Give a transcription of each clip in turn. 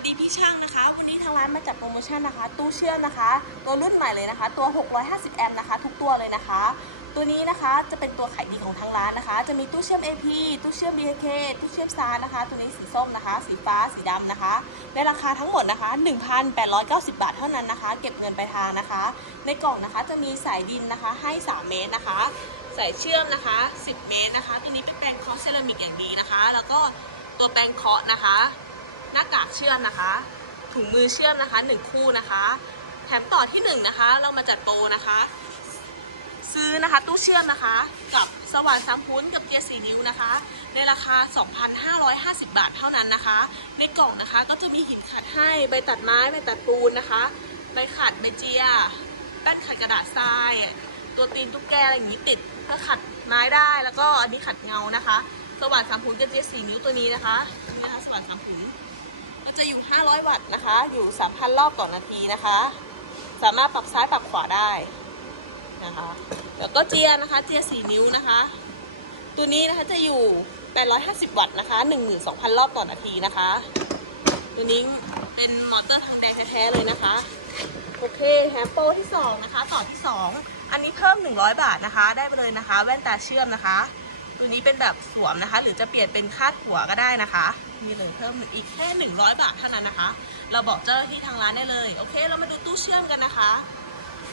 สวัสดีพี่ช่างนะคะ วันนี้ทางร้านมาจัดโปรโมชั่นนะคะ ตู้เชื่อมนะคะ ตัวรุ่นใหม่เลยนะคะ ตัว 650 แอมป์นะคะ ทุกตัวเลยนะคะ ตัวนี้นะคะจะเป็นตัวขายดีของทางร้านนะคะ จะมีตู้เชื่อม AP ตู้เชื่อม BK ตู้เชื่อมซานะคะ ตัวนี้สีส้มนะคะ สีฟ้า สีดำนะคะ ในราคาทั้งหมดนะคะ 1,890 บาทเท่านั้นนะคะ เก็บเงินไปลายทางนะคะ ในกล่องนะคะจะมีสายดินนะคะให้ 3 เมตรนะคะ สายเชื่อมนะคะ 10 เมตรนะคะ ตัวนี้เป็นแปรงคาะเซรามิกอย่างดีนะคะ แล้วก็ตัวแปรงเคาะนะคะ หน้ากากเชื่อมนะคะ ถุงมือเชื่อมนะคะ 1 คู่นะคะ แถมต่อที่1นะคะ เรามาจัดโปรนะคะ ซื้อนะคะตู้เชื่อมนะคะ กับสว่านสามพุ้นกับเกียร์สีนิ้วนะคะ ในราคา 2,550 บาทเท่านั้นนะคะ ในกล่องนะคะก็จะมีหินขัดให้ใบตัดไม้ใบตัดปูนนะคะใบขัดใบเจียแป้นขัดกระดาษทราย ตัวตีนตุ๊กแกอะไรอย่างนี้ติดเพื่อขัดไม้ได้แล้วก็อันนี้ขัดเงานะคะ สว่านสามพุ้นกับเกียร์สีนิ้วตัวนี้นะคะนี่นะคะสว่านสามพุ้น 500 วัตต์นะคะ อยู่ 3,000 รอบต่อนาทีนะคะ สามารถปรับซ้ายปรับขวาได้นะคะแล้วก็เจียนะคะ เจีย 4 นิ้วนะคะ ตัวนี้นะคะจะอยู่ 850 วัตต์นะคะ 12,000 รอบต่อนาทีนะคะ ตัวนี้เป็นมอเตอร์ทองแดงแท้ๆเลยนะคะ โอเคแฮมโปที่ 2 นะคะ ต่อที่ 2 อันนี้เพิ่ม 100 บาทนะคะ ได้ไปเลยนะคะ แว่นตาเชื่อมนะคะ ตัวนี้เป็นแบบสวมนะคะ หรือจะเปลี่ยนเป็นคาดหัวก็ได้นะคะนี่เลยเพิ่มอีกแค่ 100 บาทเท่านั้นนะคะ เราบอกเจ้าที่ทางร้านได้เลย โอเค เรามาดูตู้เชื่อมกันนะคะ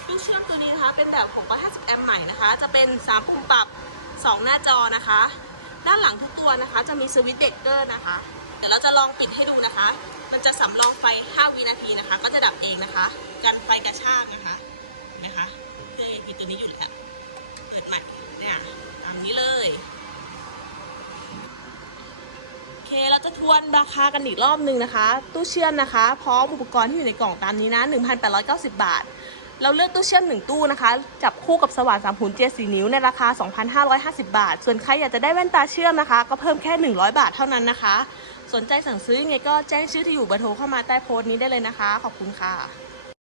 ตู้เชื่อมตัวนี้นะคะเป็นแบบ650แอมป์ใหม่นะคะ จะเป็น3ปุ่มปรับ 2 หน้าจอนะคะ ด้านหลังทุกตัวนะคะ จะมีสวิตช์เบรกเกอร์นะคะ เดี๋ยวเราจะลองปิดให้ดูนะคะ มันจะสำรองไฟ 5 วินาทีนะคะ ก็จะดับเองนะคะ กันไฟกระชากนะคะเห็นไหมคะเครื่อง AP ตัวนี้อยู่แล้ว จะทวนราคากันอีกรอบหนึ่งนะคะ ตู้เชื่อมนะคะ พร้อมอุปกรณ์ที่อยู่ในกล่องตามนี้นะ 1,890 บาท เราเลือกตู้เชื่อม 1 ตู้นะคะ จับคู่กับสว่านสามหุ่นเจียสีนิ้วในราคา 2,550 บาท ส่วนใครอยากจะได้แว่นตาเชื่อมนะคะ ก็เพิ่มแค่ 100 บาทเท่านั้นนะคะ สนใจสั่งซื้อยังไงก็แจ้งชื่อที่อยู่เบอร์โทรเข้ามาใต้โพสต์นี้ได้เลยนะคะ ขอบคุณค่ะ